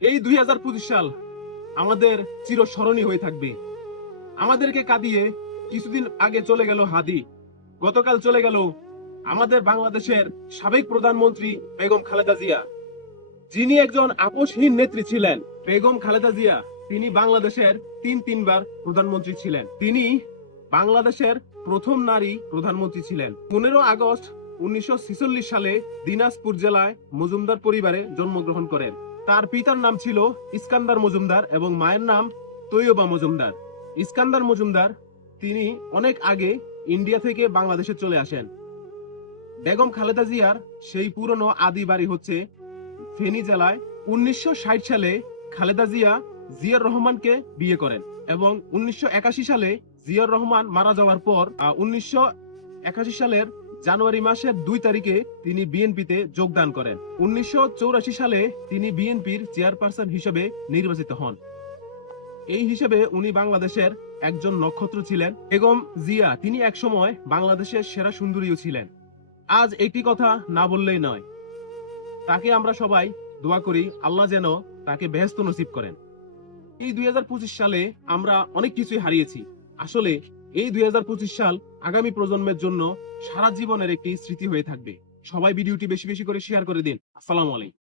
এই 2025 সাল আমাদের চিরস্মরণীয় হয়ে থাকবে। আমাদেরকে কাঁদিয়ে কিছুদিন আগে চলে গেল হাদি, গতকাল চলে গেল আমাদের বাংলাদেশের সাবেক প্রধানমন্ত্রী বেগম খালেদা জিয়া, যিনি একজন আপোষহীন নেত্রী ছিলেন। বেগম খালেদা জিয়া তিনি বাংলাদেশের তিনবার প্রধানমন্ত্রী ছিলেন। তিনি বাংলাদেশের প্রথম নারী প্রধানমন্ত্রী ছিলেন। 15 আগস্ট 1946 সালে দিনাজপুর জেলায় মজুমদার পরিবারে জন্মগ্রহণ করেন। তার পিতার নাম ছিল ইস্কান্দার মজুমদার এবং মায়ের নাম তৈয়বা মজুমদার। ইস্কান্দার মজুমদার তিনি অনেক আগে ইন্ডিয়া থেকে বাংলাদেশে চলে আসেন। বেগম খালেদা জিয়ার সেই পুরনো আদি বাড়ি হচ্ছে ফেনী জেলায়। 1960 সালে খালেদা জিয়া জিয়ার রহমানকে বিয়ে করেন এবং 1981 সালে জিয়ার রহমান মারা যাওয়ার পর 1981 সালের জানুয়ারি মাসের 2 তারিখে তিনি বিএনপিতে যোগদান করেন। 1984 সালে তিনি বিএনপির চেয়ারপারসন হিসেবে নির্বাচিত হন। এই হিসেবে উনি বাংলাদেশের একজন নক্ষত্র ছিলেন। বেগম জিয়া তিনি একসময় বাংলাদেশের সেরা সুন্দরীও ছিলেন। আজ একটি কথা না বললেই নয়, তাকে আমরা সবাই দোয়া করি আল্লাহ যেন তাকে বেহেশত নসিব করেন। এই 2025 সালে আমরা অনেক কিছুই হারিয়েছি। আসলে এই 2025 সাল আগামী প্রজন্মের জন্য সারা জীবনের একটি স্মৃতি হয়ে থাকবে। সবাই ভিডিওটি বেশি বেশি করে শেয়ার করে দিন। আসসালামু আলাইকুম।